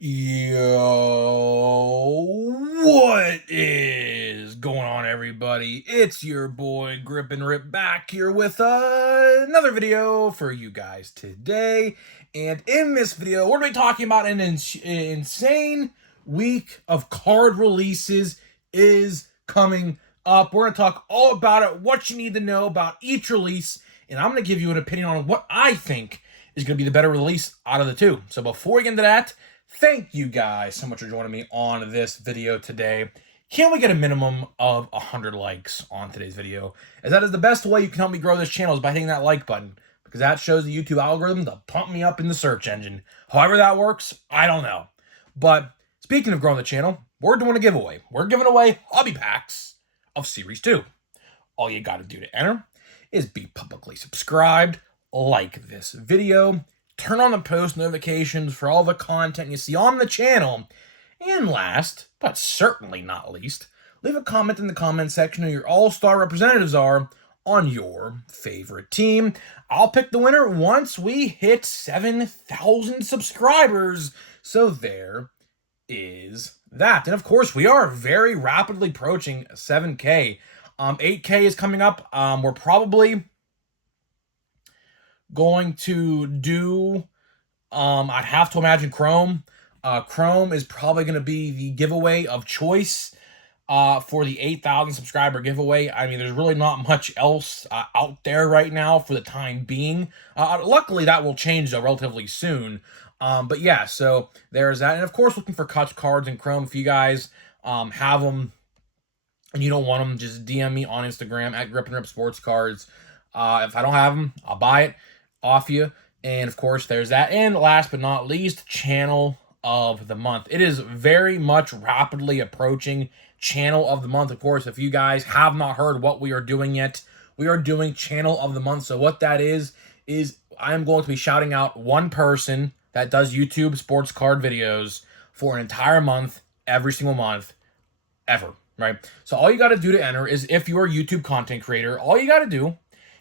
Yo, what is going on, everybody? It's your boy Grip and Rip back here with another video for you guys today. And in this video, we're going to be talking about an insane week of card releases is coming up. We're going to talk all about it, what you need to know about each release, and I'm going to give you an opinion on what I think is going to be the better release out of the two. So before we get into that, thank you guys so much for joining me on this video today. Can we get a minimum of 100 likes on today's video? As that is the best way you can help me grow this channel, is by hitting that like button, because that shows the YouTube algorithm to pump me up in the search engine. However that works, I don't know. But speaking of growing the channel, we're doing a giveaway. We're giving away hobby packs of Series 2. All you got to do to enter is be publicly subscribed, like this video, turn on the post notifications for all the content you see on the channel, and last, but certainly not least, leave a comment in the comment section who your all-star representatives are on your favorite team. I'll pick the winner once we hit 7,000 subscribers, so there is that. And of course, we are very rapidly approaching 7K. 8K is coming up. We're probably going to do, I'd have to imagine Chrome. Chrome is probably going to be the giveaway of choice for the 8,000 subscriber giveaway. I mean, there's really not much else out there right now for the time being. Luckily, that will change though relatively soon. But yeah, so there's that. And of course, looking for cut cards in Chrome. If you guys have them and you don't want them, just DM me on Instagram at Grip and Rip Sports Cards. If I don't have them, I'll buy it off you. And of course, there's that. And last but not least, channel of the month. It is very much rapidly approaching channel of the month. Of course, if you guys have not heard what we are doing yet, we are doing channel of the month. So what that is I am going to be shouting out one person that does YouTube sports card videos for an entire month, every single month, ever, right? So all you got to do to enter is, if you're a YouTube content creator, all you got to do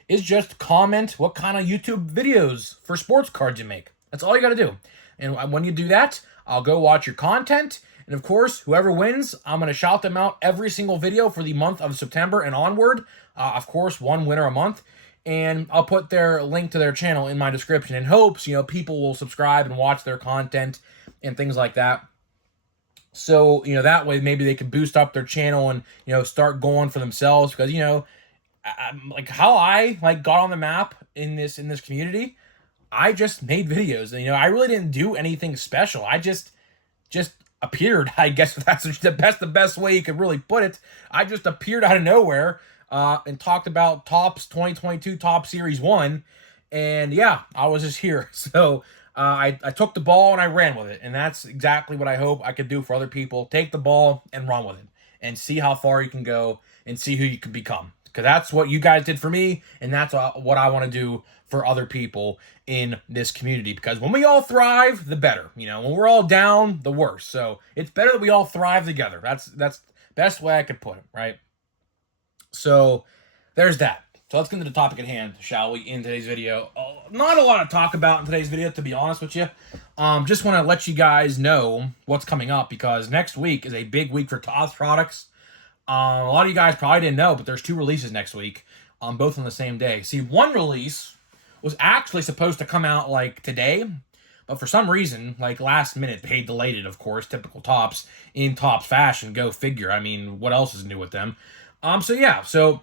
is just comment what kind of YouTube videos for sports cards you make. That's all you got to do. And when you do that, I'll go watch your content. And of course, whoever wins, I'm going to shout them out every single video for the month of September and onward. Of course, one winner a month. And I'll put their link to their channel in my description in hopes, people will subscribe and watch their content and things like that. So, that way maybe they can boost up their channel and, start going for themselves. Because, like how I got on the map in this community, I just made videos. And, I really didn't do anything special. I just appeared. I guess that's the best way you could really put it. I just appeared out of nowhere and talked about Topps 2022 Topps Series 1. And yeah, I was just here. So I took the ball and I ran with it. And that's exactly what I hope I could do for other people. Take the ball and run with it and see how far you can go and see who you can become. Because that's what you guys did for me, and that's what I want to do for other people in this community. Because when we all thrive, the better. When we're all down, the worse. So it's better that we all thrive together. That's the best way I could put it, right? So there's that. So let's get into the topic at hand, shall we, in today's video. Not a lot to talk about in today's video, to be honest with you. Just want to let you guys know what's coming up, because next week is a big week for Topps products. A lot of you guys probably didn't know, but there's 2 releases next week, both on the same day. See, one release was actually supposed to come out today, but for some reason, last minute, they delayed it. Of course, typical Topps in Topps fashion. Go figure. I mean, what else is new with them? So yeah. So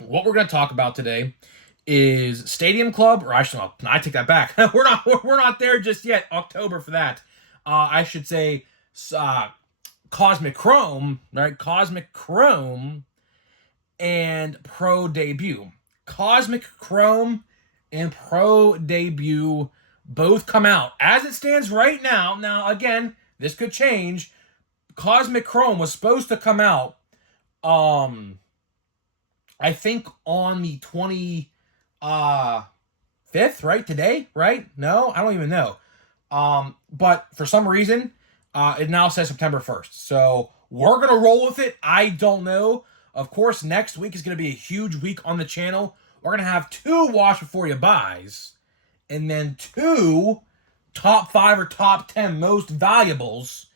what we're going to talk about today is Stadium Club, or I take that back. we're not there just yet. October for that. I should say. Cosmic Chrome, right? Cosmic Chrome and Pro Debut. Cosmic Chrome and Pro Debut both come out. As it stands right now, again, this could change. Cosmic Chrome was supposed to come out, I think on the 25th, right? Today, right? No, I don't even know. But for some reason, it now says September 1st. So we're going to roll with it. I don't know. Of course, next week is going to be a huge week on the channel. We're going to have 2 Wash Before You Buys and then 2 top 5 or top 10 most valuables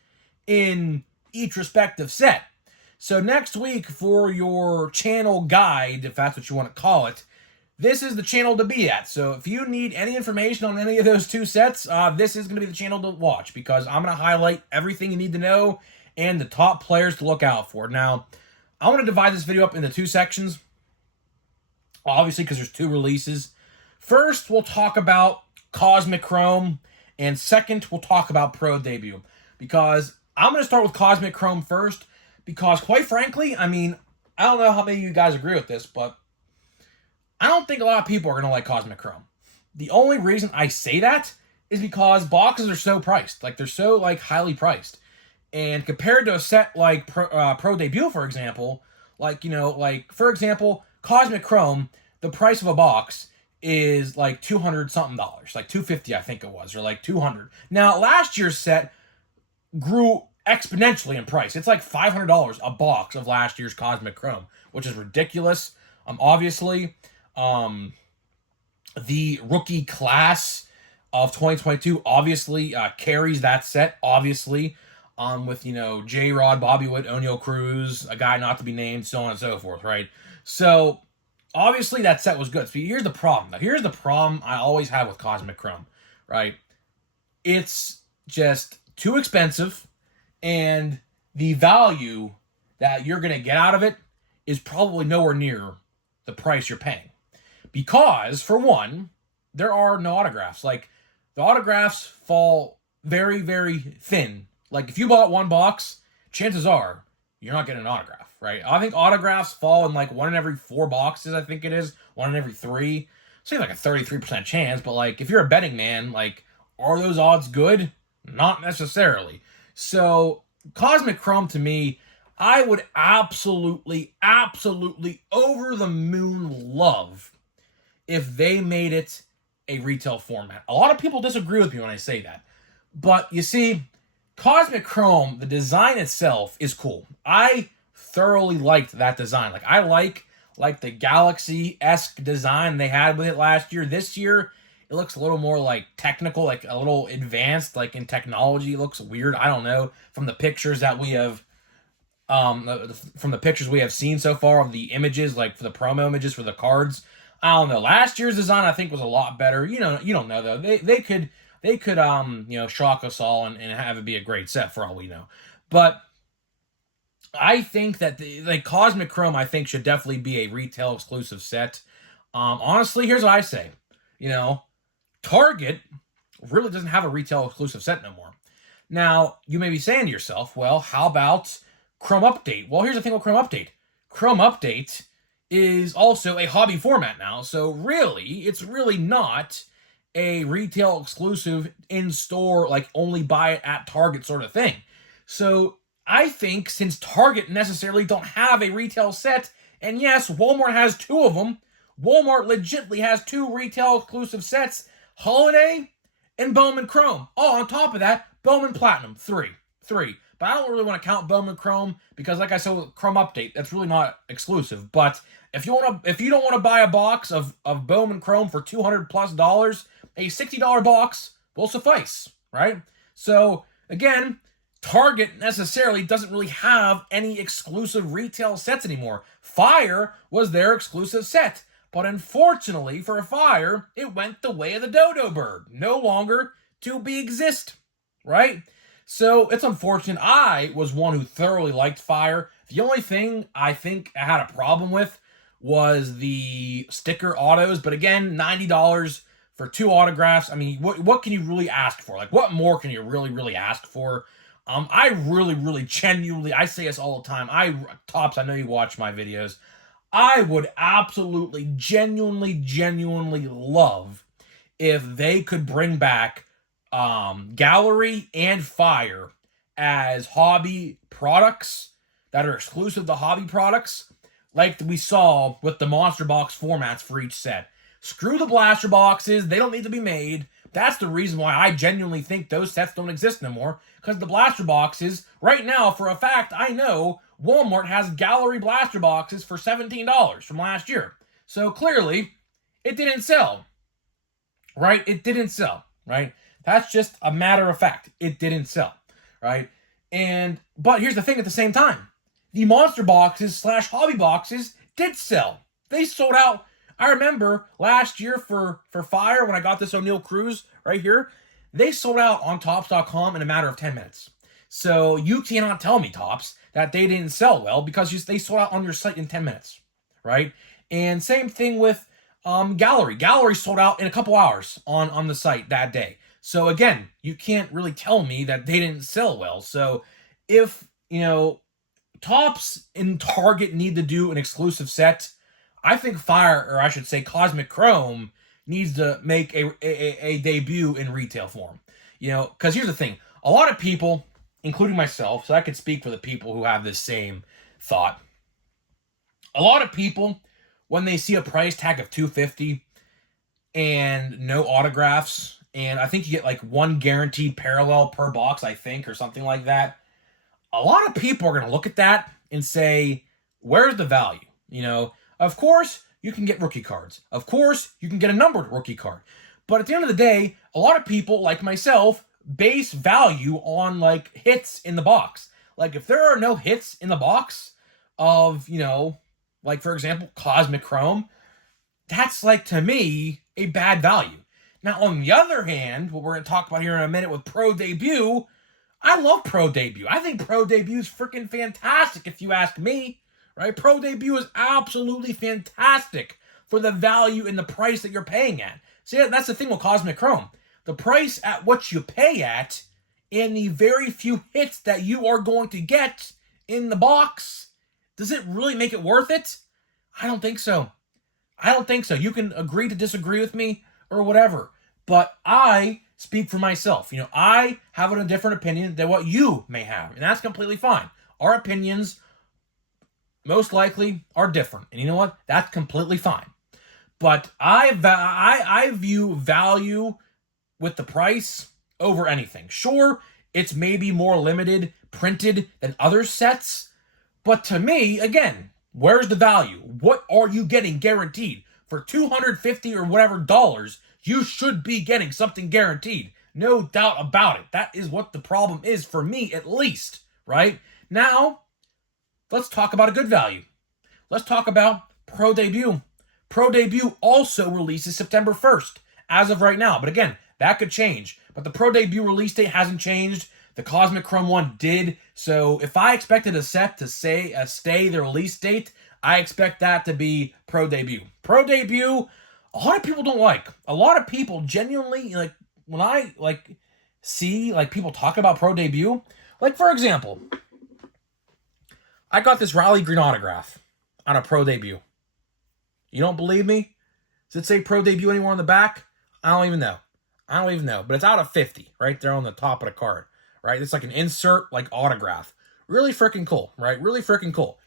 in each respective set. So next week for your channel guide, if that's what you want to call it, this is the channel to be at. So if you need any information on any of those two sets, this is going to be the channel to watch, because I'm going to highlight everything you need to know and the top players to look out for. Now, I want to divide this video up into two sections, obviously because there's two releases. First, we'll talk about Cosmic Chrome, and second, we'll talk about Pro Debut, because I'm going to start with Cosmic Chrome first, because quite frankly, I mean, I don't know how many of you guys agree with this, but I don't think a lot of people are going to like Cosmic Chrome. The only reason I say that is because boxes are so priced. Like, they're so, like, highly priced. And compared to a set like Pro Debut, for example, like, you know, like, for example, Cosmic Chrome, the price of a box is like $200-something, like $250, I think it was, or like $200. Now, last year's set grew exponentially in price. It's like $500 a box of last year's Cosmic Chrome, which is ridiculous. Obviously, the rookie class of 2022 obviously carries that set, obviously, with, you know, J-Rod, Bobby Witt, Oneil Cruz, a guy not to be named, so on and so forth, right? So, obviously, that set was good. So, here's the problem. Now, here's the problem I always have with Cosmic Chrome, right? It's just too expensive, and the value that you're going to get out of it is probably nowhere near the price you're paying. Because, for one, there are no autographs. Like, the autographs fall very, very thin. Like, if you bought one box, chances are you're not getting an autograph, right? I think autographs fall in like 1 in every 4 boxes, I think it is. 1 in every 3. Seems like a 33% chance, but like, if you're a betting man, like, are those odds good? Not necessarily. So, Cosmic Chrome, to me, I would absolutely over the moon love if they made it a retail format. A lot of people disagree with me when I say that. But you see, Cosmic Chrome, the design itself is cool. I thoroughly liked that design. Like, I like the Galaxy-esque design they had with it last year. This year, it looks a little more like technical, like a little advanced, like in technology. It looks weird. I don't know. From the pictures that we have seen so far of the images, like for the promo images for the cards, I don't know. Last year's design, I think, was a lot better. You know, you don't know though. They could you know, shock us all and have it be a great set for all we know. But I think that the Cosmic Chrome, I think, should definitely be a retail exclusive set. Honestly, here's what I say. You know, Target really doesn't have a retail exclusive set no more. Now, you may be saying to yourself, well, how about Chrome Update? Well, here's the thing with Chrome Update. Chrome Update is also a hobby format now, so really, it's really not a retail exclusive in-store, like, only buy it at Target sort of thing. So, I think since Target necessarily don't have a retail set, and yes, Walmart has 2 of them, Walmart legitimately has 2 retail exclusive sets, Holiday and Bowman Chrome. Oh, on top of that, Bowman Platinum, 3. But I don't really want to count Bowman Chrome because, like I said with Chrome Update, that's really not exclusive. But if you don't want to buy a box of Bowman Chrome for $200+, a $60 box will suffice, right? So again, Target necessarily doesn't really have any exclusive retail sets anymore. Fire was their exclusive set, but unfortunately for Fire, it went the way of the dodo bird, no longer to be exist, right? So it's unfortunate. I was one who thoroughly liked Fire. The only thing I think I had a problem with was the sticker autos, but again, $90 for 2 autographs. I mean, what can you really ask for? Like, what more can you really ask for? I really genuinely, I say this all the time. Tops, I know you watch my videos. I would absolutely, genuinely love if they could bring back Gallery and Fire as hobby products that are exclusive to hobby products, like we saw with the Monster Box formats for each set. Screw the blaster boxes. They don't need to be made. That's the reason why I genuinely think those sets don't exist no more, because the blaster boxes, right now, for a fact, I know Walmart has Gallery blaster boxes for $17 from last year. So clearly, it didn't sell. Right? It didn't sell. Right? That's just a matter of fact. It didn't sell, right? But here's the thing: at the same time, the monster boxes / hobby boxes did sell. They sold out. I remember last year for Fire when I got this O'Neal Cruz right here, they sold out on Topps.com in a matter of 10 minutes. So you cannot tell me, Topps, that they didn't sell well because they sold out on your site in 10 minutes, right? And same thing with Gallery. Gallery sold out in a couple hours on the site that day. So again, you can't really tell me that they didn't sell well. So if, Topps and Target need to do an exclusive set, I think Fire, or I should say Cosmic Chrome, needs to make a debut in retail form. Because here's the thing. A lot of people, including myself, so I could speak for the people who have this same thought. A lot of people, when they see a price tag of $250 and no autographs, and I think you get like one guaranteed parallel per box, I think, or something like that. A lot of people are going to look at that and say, where's the value? Of course, you can get rookie cards. Of course, you can get a numbered rookie card. But at the end of the day, a lot of people, like myself, base value on, like, hits in the box. Like, if there are no hits in the box of, like, for example, Cosmic Chrome, that's, like, to me, a bad value. Now, on the other hand, what we're going to talk about here in a minute with Pro Debut, I love Pro Debut. I think Pro Debut is freaking fantastic, if you ask me. Right? Pro Debut is absolutely fantastic for the value and the price that you're paying at. See, that's the thing with Cosmic Chrome. The price at what you pay at and the very few hits that you are going to get in the box, does it really make it worth it? I don't think so. You can agree to disagree with me or whatever. But I speak for myself. I have a different opinion than what you may have. And that's completely fine. Our opinions most likely are different. And you know what? That's completely fine. But I view value with the price over anything. Sure, it's maybe more limited printed than other sets. But to me, again, where's the value? What are you getting guaranteed? For $250 or whatever dollars, you should be getting something guaranteed. No doubt about it. That is what the problem is for me, at least. Right? Now, let's talk about a good value. Let's talk about Pro Debut. Pro Debut also releases September 1st, as of right now. But again, that could change. But the Pro Debut release date hasn't changed. The Cosmic Chrome one did. So if I expected a set to stay the release date, I expect that to be Pro Debut. Pro Debut, a lot of people don't like. A lot of people genuinely, like, when I, like, see, like, people talk about Pro Debut, like, for example, I got this Riley Green autograph on a Pro Debut. You don't believe me? Does it say Pro Debut anywhere on the back? I don't even know. But it's out of 50, right there on the top of the card, right? It's like an insert, like, autograph. Really freaking cool, right? Really freaking cool.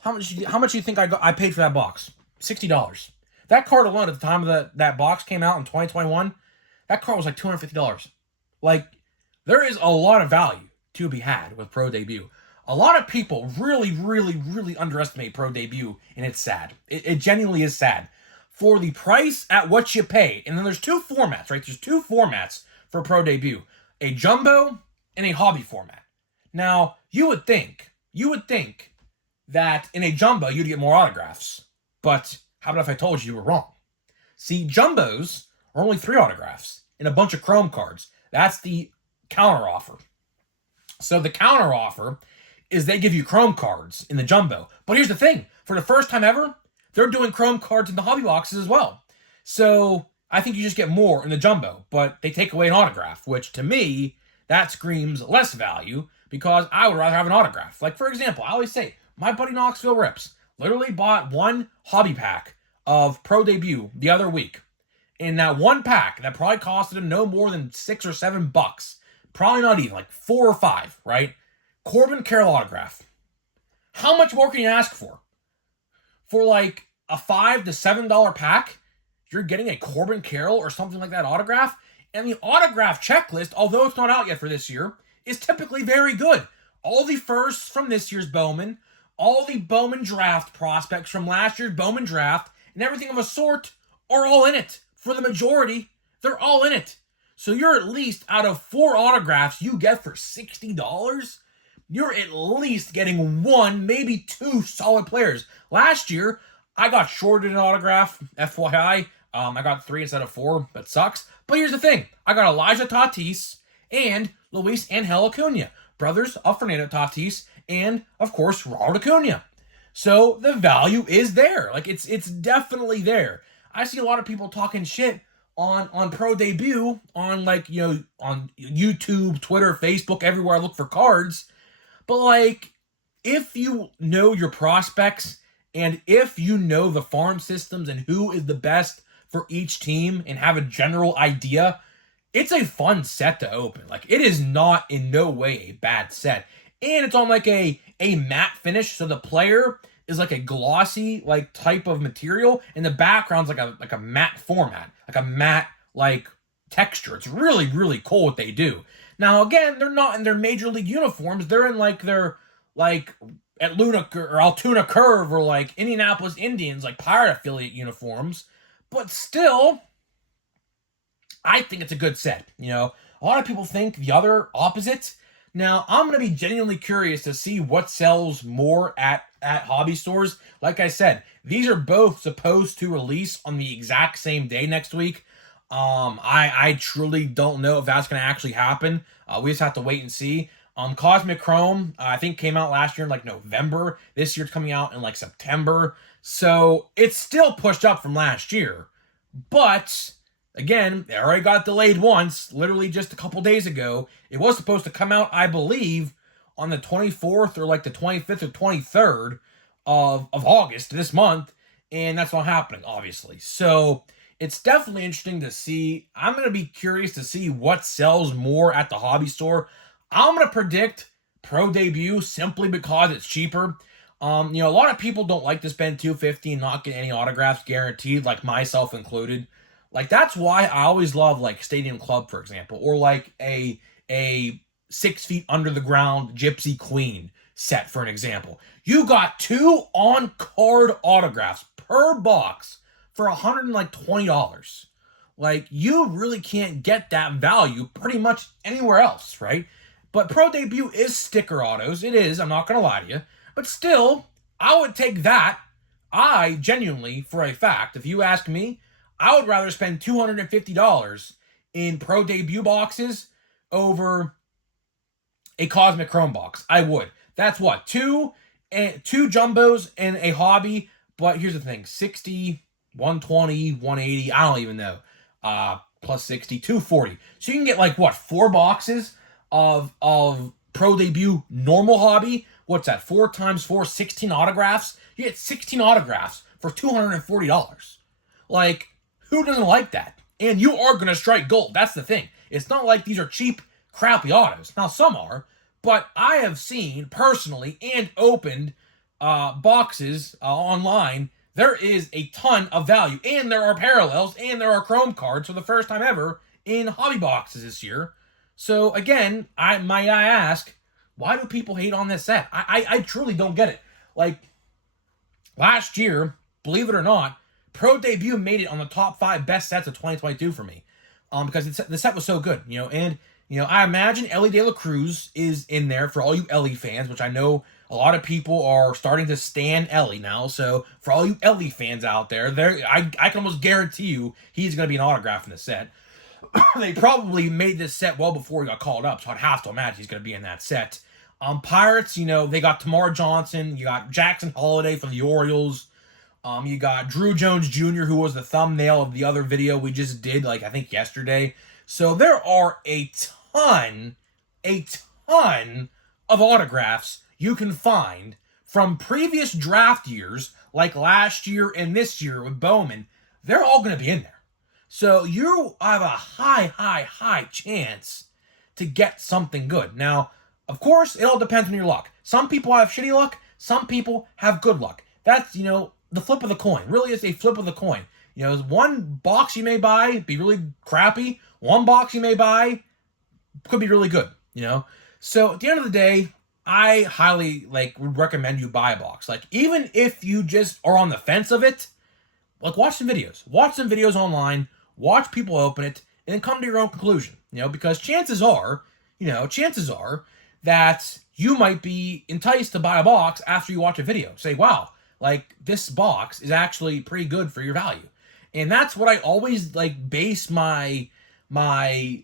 How much do you think I paid for that box? $60. That card alone at the time of that box came out in 2021, that card was like $250. Like, there is a lot of value to be had with Pro Debut. A lot of people really, really, really underestimate Pro Debut, and it's sad. It genuinely is sad. For the price at what you pay, and then there's two formats, right? There's two formats for Pro Debut. A jumbo and a hobby format. Now, you would think that in a jumbo, you'd get more autographs. But how about if I told you were wrong? See, jumbos are only 3 autographs and a bunch of Chrome cards. That's the counter offer. So the counter offer is they give you Chrome cards in the jumbo. But here's the thing. For the first time ever, they're doing Chrome cards in the hobby boxes as well. So I think you just get more in the jumbo. But they take away an autograph, which to me, that screams less value because I would rather have an autograph. Like, for example, I always say, my buddy Knoxville Rips literally bought one hobby pack of Pro Debut the other week. In that one pack, that probably costed him no more than $6 or $7. Probably not even, like 4 or 5, right? Corbin Carroll autograph. How much more can you ask for? For like a $5 to $7 pack, you're getting a Corbin Carroll or something like that autograph. And the autograph checklist, although it's not out yet for this year, is typically very good. All the firsts from this year's Bowman, all the Bowman draft prospects from last year's Bowman draft, and everything of a sort are all in it. For the majority, they're all in it. So you're at least, out of 4 autographs you get for $60, you're at least getting 1, maybe 2 solid players. Last year, I got shorted an autograph, FYI. I got 3 instead of 4. That sucks. But here's the thing. I got Elijah Tatis and Luis Angel Acuna, brothers of Fernando Tatis and, of course, Ronald Acuna. So the value is there. Like, it's definitely there. I see a lot of people talking shit on Pro Debut on, like, you know, on YouTube, Twitter, Facebook, everywhere I look for cards. But, like, if you know your prospects and if you know the farm systems and who is the best for each team and have a general idea, it's a fun set to open. Like, it is not in no way a bad set. And it's on like a matte finish, so the player is like a glossy like type of material, and the background's like a matte format, like a matte like texture. It's really, really cool what they do. Now, again, they're not in their major league uniforms. They're in like their like Atlanta or Altoona Curve or like Indianapolis Indians, like Pirate affiliate uniforms. But still, I think it's a good set. You know, a lot of people think the other opposite. Now, I'm going to be genuinely curious to see what sells more at hobby stores. Like I said, these are both supposed to release on the exact same day next week. I truly don't know if that's going to actually happen. We just have to wait and see. Cosmic Chrome, I think came out last year in like November. This year it's coming out in like September. So it's still pushed up from last year. But again, it already got delayed once, literally just a couple days ago. It was supposed to come out, I believe, on the 24th or like the 25th or 23rd of August this month. And that's not happening, obviously. So it's definitely interesting to see. I'm going to be curious to see what sells more at the hobby store. I'm going to predict Pro Debut simply because it's cheaper. You know, a lot of people don't like to spend $250 and not get any autographs guaranteed, like myself included. Like, that's why I always love, like, Stadium Club, for example, or, like, a 6 feet under the ground Gypsy Queen set, for an example. You got 2 on-card autographs per box for $120. Like, you really can't get that value pretty much anywhere else, right? But Pro Debut is sticker autos. It is, I'm not going to lie to you. But still, I would take that. I genuinely, for a fact, if you ask me, I would rather spend $250 in Pro Debut boxes over a Cosmic Chrome box. I would. That's what? Two jumbos and a hobby. But here's the thing. 60, 120, 180, I don't even know. Plus 60, 240. So you can get like, what, 4 boxes of Pro Debut normal hobby. What's that? 4 times 4, 16 autographs. You get 16 autographs for $240. Like, who doesn't like that? And you are going to strike gold. That's the thing. It's not like these are cheap, crappy autos. Now, some are, but I have seen personally and opened boxes online. There is a ton of value, and there are parallels, and there are Chrome cards for the first time ever in hobby boxes this year. So again, I ask, why do people hate on this set? I truly don't get it. Like, last year, believe it or not, Pro Debut made it on the top 5 best sets of 2022 for me, because the set was so good, you know. And you know, I imagine Elly De La Cruz is in there for all you Elly fans, which I know a lot of people are starting to stan Elly now. So for all you Elly fans out there, I can almost guarantee you he's going to be an autograph in the set. They probably made this set well before he got called up, so I'd have to imagine he's going to be in that set. Pirates, you know, they got Tamar Johnson, you got Jackson Holliday from the Orioles, you got Drew Jones Jr., who was the thumbnail of the other video we just did, like, I think yesterday. So there are a ton of autographs you can find from previous draft years, like last year and this year with Bowman. They're all going to be in there. So you have a high chance to get something good. Now, of course, it all depends on your luck. Some people have shitty luck. Some people have good luck. That's, you know, the flip of the coin. Really is a flip of the coin. You know, one box you may buy be really crappy. One box you may buy could be really good, you know. So at the end of the day, I highly would recommend you buy a box. Like, even if you just are on the fence of it, like, watch some videos. Watch some videos online. Watch people open it. and come to your own conclusion, because chances are that you might be enticed to buy a box after you watch a video. Say, wow, like this box is actually pretty good for your value. And that's what I always like base my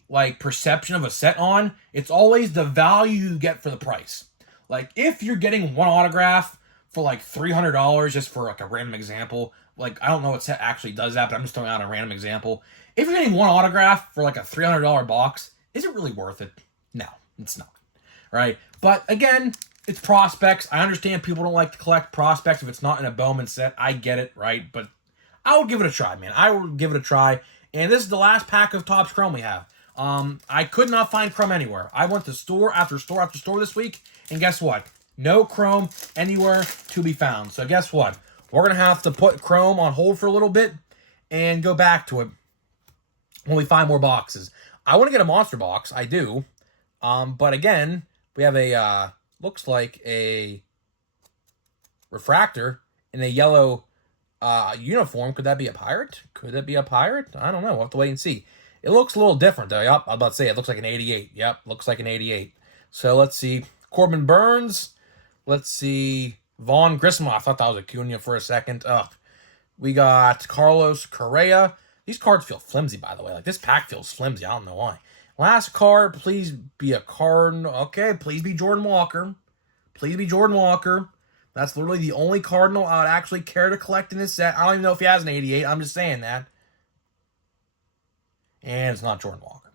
like perception of a set on. It's always the value you get for the price. Like if you're getting one autograph for like $300, just for like a random example, like I don't know what set actually does that, but I'm just throwing out a random example. If you're getting one autograph for like a $300 box, is it really worth it? No, it's not. Right? But again, it's prospects. I understand people don't like to collect prospects if it's not in a Bowman set. I get it, right? But I would give it a try, man. I would give it a try. And this is the last pack of Topps Chrome we have. I could not find Chrome anywhere. I went to store after store after store this week, and guess what? No Chrome anywhere to be found. So guess what? We're going to have to put Chrome on hold for a little bit and go back to it when we find more boxes. I want to get a monster box. I do. But again, we have a, looks like a refractor in a yellow uniform. Could that be a pirate? Could that be a pirate? I don't know. We'll have to wait and see. It looks a little different, though. Yep, I was about to say, it looks like an 88. Yep, looks like an 88. So let's see. Corbin Burns. Let's see. Vaughn Grissom. I thought that was Acuna for a second. We got Carlos Correa. These cards feel flimsy, by the way. Like, this pack feels flimsy. I don't know why. Last card, please be a Cardinal. Okay, please be Jordan Walker. Please be Jordan Walker. That's literally the only Cardinal I would actually care to collect in this set. I don't even know if he has an 88. I'm just saying that. And it's not Jordan Walker.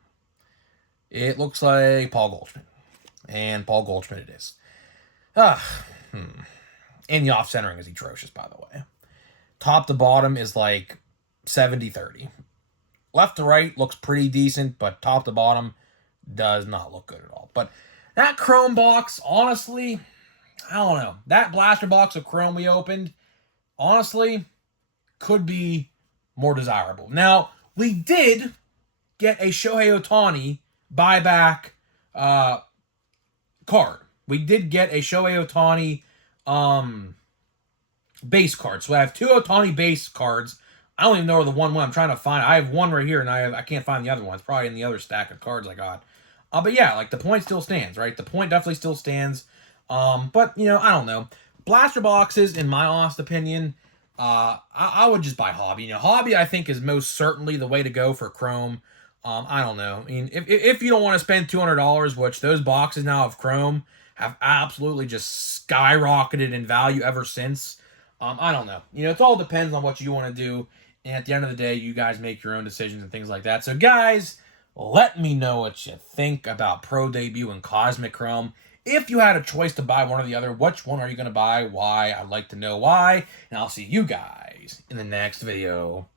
It looks like Paul Goldschmidt. And Paul Goldschmidt it is. And the off-centering is atrocious, by the way. Top to bottom is like 70-30. Left to right looks pretty decent, but top to bottom does not look good at all. But that Chrome box, honestly, I don't know. That blaster box of Chrome we opened, honestly, could be more desirable. Now, we did get a Shohei Ohtani buyback card. We did get a Shohei Ohtani base card. So I have two Ohtani base cards. I don't even know where the one went. I'm trying to find. I have one right here, and I can't find the other one. It's probably in the other stack of cards I got. But yeah, like the point still stands, right? The point definitely still stands. But I don't know. Blaster boxes, in my honest opinion, I would just buy Hobby. Hobby I think is most certainly the way to go for Chrome. I don't know. I mean, if you don't want to spend $200, which those boxes now of Chrome have absolutely just skyrocketed in value ever since. I don't know. It all depends on what you want to do. And at the end of the day, you guys make your own decisions and things like that. So, guys, let me know what you think about Pro Debut and Cosmic Chrome. If you had a choice to buy one or the other, which one are you going to buy? Why? I'd like to know why. And I'll see you guys in the next video.